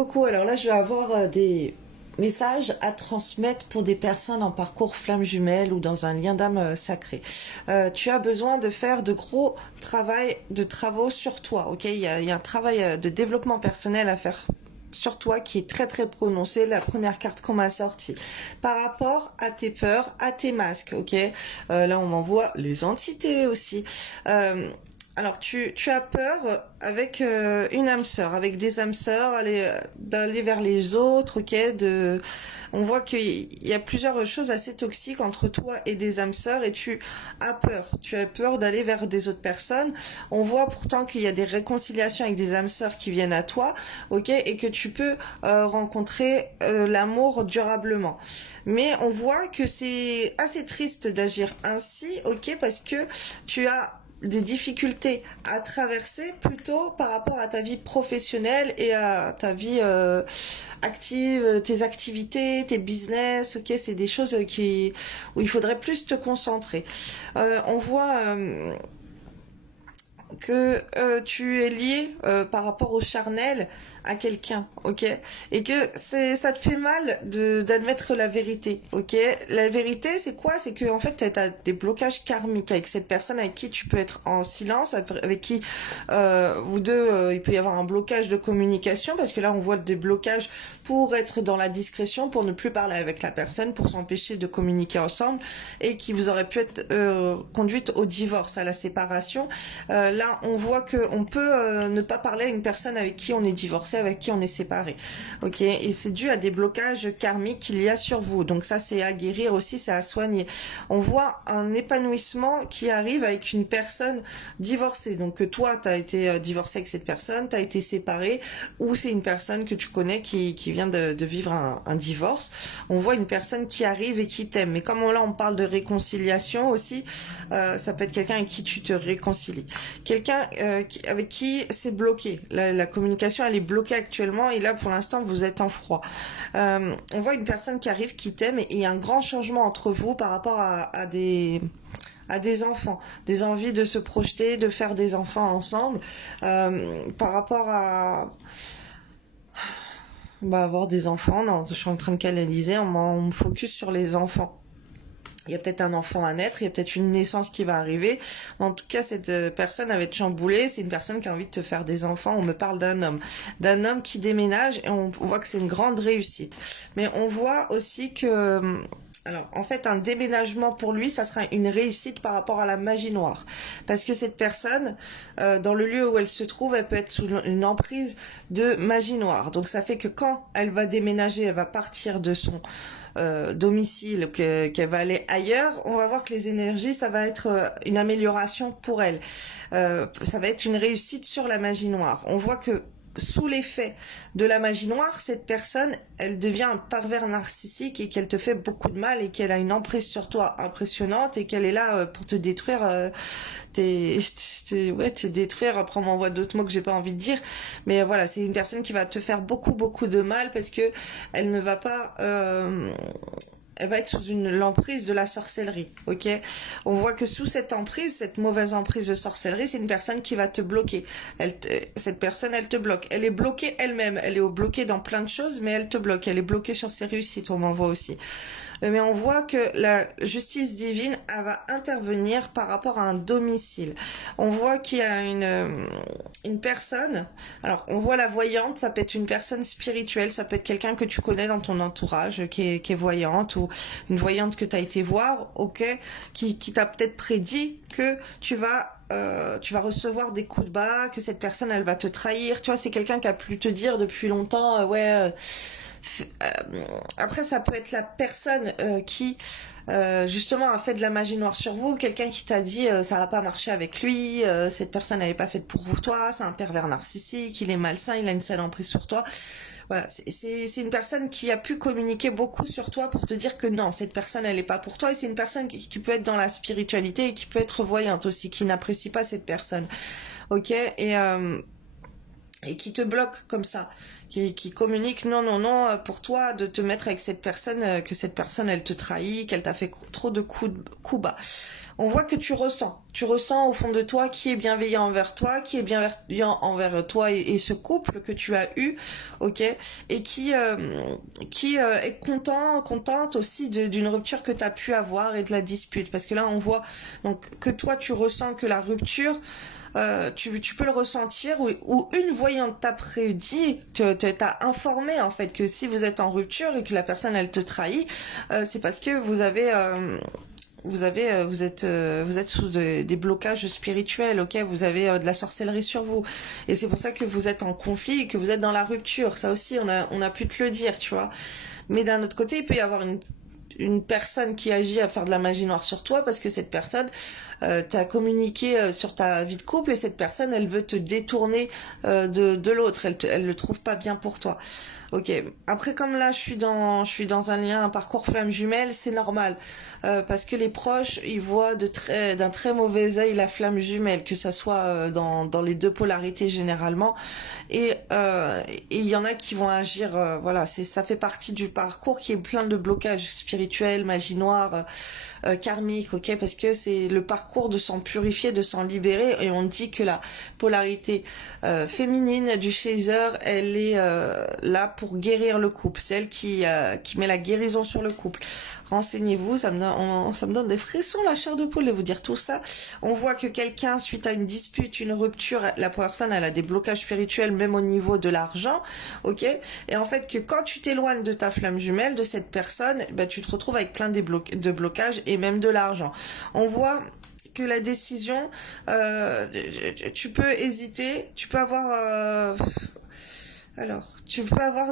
Coucou, alors là je vais avoir des messages à transmettre pour des personnes en parcours flamme jumelle ou dans un lien d'âme sacré. Tu as besoin de faire de gros travaux sur toi, ok? Il y a un travail de développement personnel à faire sur toi qui est très très prononcé, la première carte qu'on m'a sortie. Par rapport à tes peurs, à tes masques, ok? Là on m'envoie les entités aussi. Alors tu as peur avec une âme sœur, avec des âmes sœurs, d'aller vers les autres, ok? On voit qu'il y a plusieurs choses assez toxiques entre toi et des âmes sœurs et tu as peur. Tu as peur d'aller vers des autres personnes. On voit pourtant qu'il y a des réconciliations avec des âmes sœurs qui viennent à toi, ok? Et que tu peux rencontrer l'amour durablement. Mais on voit que c'est assez triste d'agir ainsi, ok? Parce que tu as des difficultés à traverser plutôt par rapport à ta vie professionnelle et à ta vie active, tes activités, tes business, ok, c'est des choses où il faudrait plus te concentrer. On voit que tu es lié par rapport au charnel à quelqu'un, ok, et que ça te fait mal d'admettre la vérité, ok. La vérité, c'est quoi? C'est que en fait, t'as des blocages karmiques avec cette personne avec qui tu peux être en silence, avec qui vous deux, il peut y avoir un blocage de communication parce que là, on voit des blocages pour être dans la discrétion, pour ne plus parler avec la personne, pour s'empêcher de communiquer ensemble et qui vous aurait pu être conduite au divorce, à la séparation. Là, on voit que on peut ne pas parler à une personne avec qui on est divorcé, avec qui on est séparé, ok, et c'est dû à des blocages karmiques qu'il y a sur vous. Donc ça, c'est à guérir aussi, c'est à soigner. On voit un épanouissement qui arrive avec une personne divorcée. Donc toi, tu as été divorcé avec cette personne, tu as été séparé, ou c'est une personne que tu connais qui vient de vivre un divorce. On voit une personne qui arrive et qui t'aime. Mais comme là, on parle de réconciliation aussi, ça peut être quelqu'un avec qui tu te réconcilies. Quelqu'un avec qui c'est bloqué. La communication, elle est bloquée actuellement et là, pour l'instant, vous êtes en froid. On voit une personne qui arrive, qui t'aime et il y a un grand changement entre vous par rapport à des enfants, des envies de se projeter, de faire des enfants ensemble, par rapport à avoir des enfants. Non, je suis en train de canaliser, on me focus sur les enfants. Il y a peut-être un enfant à naître, il y a peut-être une naissance qui va arriver. En tout cas, cette personne va être chamboulée. C'est une personne qui a envie de te faire des enfants. On me parle d'un homme qui déménage et on voit que c'est une grande réussite. Mais on voit aussi que, alors, en fait, un déménagement pour lui, ça sera une réussite par rapport à la magie noire. Parce que cette personne, dans le lieu où elle se trouve, elle peut être sous une emprise de magie noire. Donc, ça fait que quand elle va déménager, elle va partir de son domicile, qu'elle va aller ailleurs, on va voir que les énergies, ça va être une amélioration pour elle. Ça va être une réussite sur la magie noire. On voit que sous l'effet de la magie noire, cette personne, elle devient un pervers narcissique et qu'elle te fait beaucoup de mal et qu'elle a une emprise sur toi impressionnante et qu'elle est là pour te détruire, te détruire. Après, on m'envoie d'autres mots que j'ai pas envie de dire, mais voilà, c'est une personne qui va te faire beaucoup de mal parce que elle ne va pas elle va être sous l'emprise de la sorcellerie, ok. On voit que sous cette emprise, cette mauvaise emprise de sorcellerie, c'est une personne qui va te bloquer. Cette personne, elle te bloque. Elle est bloquée elle-même. Elle est bloquée dans plein de choses, mais elle te bloque. Elle est bloquée sur ses réussites, on m'envoie aussi. Mais on voit que la justice divine, elle va intervenir par rapport à un domicile. On voit qu'il y a une personne, alors on voit la voyante, ça peut être une personne spirituelle, ça peut être quelqu'un que tu connais dans ton entourage, qui est voyante, ou une voyante que tu as été voir, ok, qui t'a peut-être prédit que tu vas recevoir des coups de bas, que cette personne, elle va te trahir. Tu vois, c'est quelqu'un qui a pu te dire depuis longtemps, après, ça peut être la personne qui justement a fait de la magie noire sur vous, quelqu'un qui t'a dit ça va pas marcher avec lui, cette personne elle est pas faite pour toi, c'est un pervers narcissique, il est malsain, il a une sale emprise sur toi. Voilà, c'est une personne qui a pu communiquer beaucoup sur toi pour te dire que non, cette personne elle est pas pour toi, et c'est une personne qui peut être dans la spiritualité et qui peut être voyante aussi, qui n'apprécie pas cette personne, ok. Et et qui te bloque comme ça, qui communique non non non pour toi de te mettre avec cette personne, que cette personne elle te trahit, qu'elle t'a fait trop de coups bas. On voit que tu ressens au fond de toi qui est bienveillant envers toi, qui est bienveillant envers toi et ce couple que tu as eu, ok, et qui est contente aussi d'une rupture que tu as pu avoir et de la dispute, parce que là on voit donc que toi tu ressens que la rupture tu peux le ressentir, ou une voyante t'a prédit, t'a informé en fait que si vous êtes en rupture et que la personne elle te trahit, c'est parce que vous êtes sous des blocages spirituels, ok, vous avez de la sorcellerie sur vous, et c'est pour ça que vous êtes en conflit et que vous êtes dans la rupture. Ça aussi on a pu te le dire, tu vois. Mais d'un autre côté, il peut y avoir une personne qui agit à faire de la magie noire sur toi, parce que cette personne t'a communiqué sur ta vie de couple, et cette personne elle veut te détourner de l'autre, elle le trouve pas bien pour toi. Ok. Après, comme là, je suis dans un lien, un parcours flamme jumelle, c'est normal, parce que les proches, ils voient d'un très mauvais œil la flamme jumelle, que ça soit dans les deux polarités généralement, et il y en a qui vont agir, voilà, ça fait partie du parcours qui est plein de blocages spirituels, magie noire, karmique, ok, parce que c'est le parcours de s'en purifier, de s'en libérer, et on dit que la polarité féminine du chaser, elle est là pour guérir le couple, c'est elle qui met la guérison sur le couple. Renseignez-vous, ça me donne des frissons, la chair de poule de vous dire tout ça. On voit que quelqu'un, suite à une dispute, une rupture, la personne elle a des blocages spirituels, même au niveau de l'argent, ok, et en fait que quand tu t'éloignes de ta flamme jumelle, de cette personne, bah, tu te retrouves avec plein de blocages et même de l'argent. On voit que la décision, tu peux hésiter, tu peux avoir alors, tu peux avoir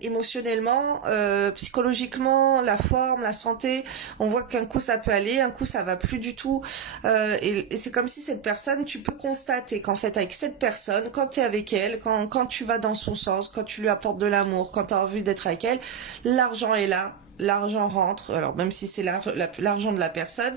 émotionnellement, psychologiquement, la forme, la santé. On voit qu'un coup ça peut aller, un coup ça va plus du tout. Et c'est comme si cette personne, tu peux constater qu'en fait avec cette personne, quand tu es avec elle, quand tu vas dans son sens, quand tu lui apportes de l'amour, quand tu as envie d'être avec elle, l'argent est là. L'argent rentre, alors même si c'est l'argent de la personne,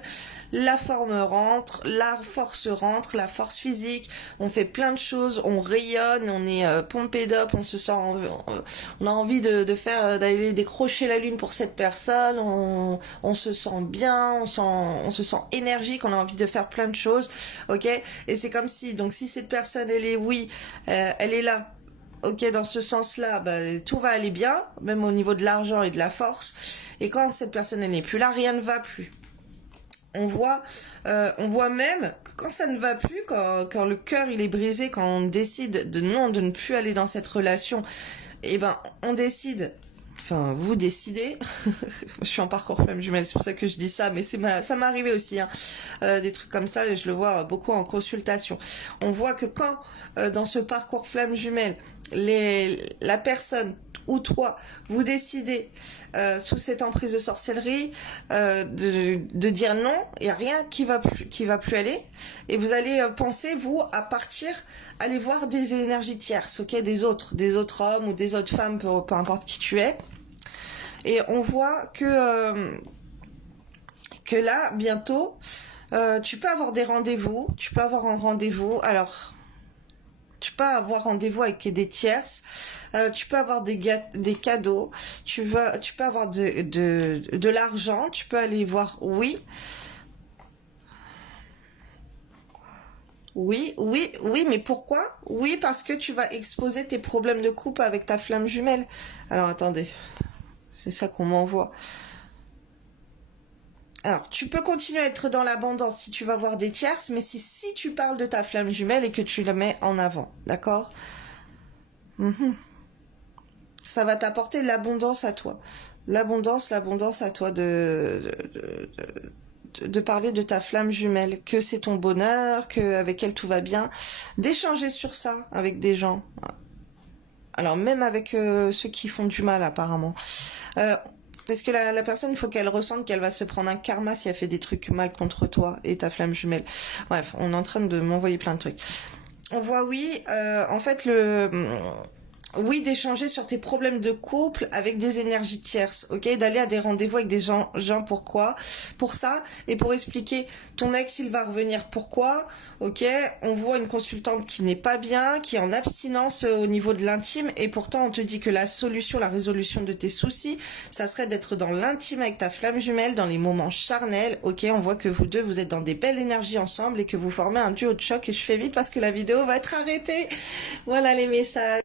la forme rentre, la force rentre, la force physique, on fait plein de choses, on rayonne, on est pompé d'up, on se sent, on a envie d'aller décrocher la lune pour cette personne, on se sent bien, on se sent énergique, on a envie de faire plein de choses, ok, et c'est comme si, donc si cette personne elle est, oui, elle est là, ok, dans ce sens-là, bah, tout va aller bien, même au niveau de l'argent et de la force. Et quand cette personne elle n'est plus là, rien ne va plus. On voit même que quand ça ne va plus, quand le cœur il est brisé, quand on décide de ne plus aller dans cette relation, et ben on décide. Enfin, vous décidez. Je suis en parcours flamme jumelle, c'est pour ça que je dis ça, mais ça m'est arrivé aussi, hein. Des trucs comme ça, et je le vois beaucoup en consultation. On voit que quand, dans ce parcours flamme jumelle, la personne ou toi, vous décidez, sous cette emprise de sorcellerie, de dire non, il n'y a rien qui va plus aller, et vous allez penser, vous, à partir, aller voir des énergies tierces, ok, des autres hommes ou des autres femmes, peu importe qui tu es. Et on voit que là, bientôt, tu peux avoir des rendez-vous, tu peux avoir un rendez-vous, alors, tu peux avoir rendez-vous avec des tierces, tu peux avoir des cadeaux, tu peux avoir de l'argent, tu peux aller voir, oui, mais pourquoi? Oui, parce que tu vas exposer tes problèmes de couple avec ta flamme jumelle. Alors, attendez. C'est ça qu'on m'envoie. Alors, tu peux continuer à être dans l'abondance si tu vas voir des tierces, mais c'est si tu parles de ta flamme jumelle et que tu la mets en avant, d'accord? Ça va t'apporter l'abondance à toi. L'abondance à toi de parler de ta flamme jumelle, que c'est ton bonheur, qu'avec elle tout va bien. D'échanger sur ça avec des gens. Alors, même avec ceux qui font du mal, apparemment. Parce que la personne, il faut qu'elle ressente qu'elle va se prendre un karma si elle fait des trucs mal contre toi et ta flamme jumelle. Bref, on est en train de m'envoyer plein de trucs. On voit, oui, en fait, oui, d'échanger sur tes problèmes de couple avec des énergies tierces, ok? D'aller à des rendez-vous avec des gens pourquoi? Pour ça, et pour expliquer ton ex, il va revenir pourquoi, ok? On voit une consultante qui n'est pas bien, qui est en abstinence au niveau de l'intime, et pourtant on te dit que la solution, la résolution de tes soucis, ça serait d'être dans l'intime avec ta flamme jumelle, dans les moments charnels, ok? On voit que vous deux, vous êtes dans des belles énergies ensemble et que vous formez un duo de choc, et je fais vite parce que la vidéo va être arrêtée. Voilà les messages.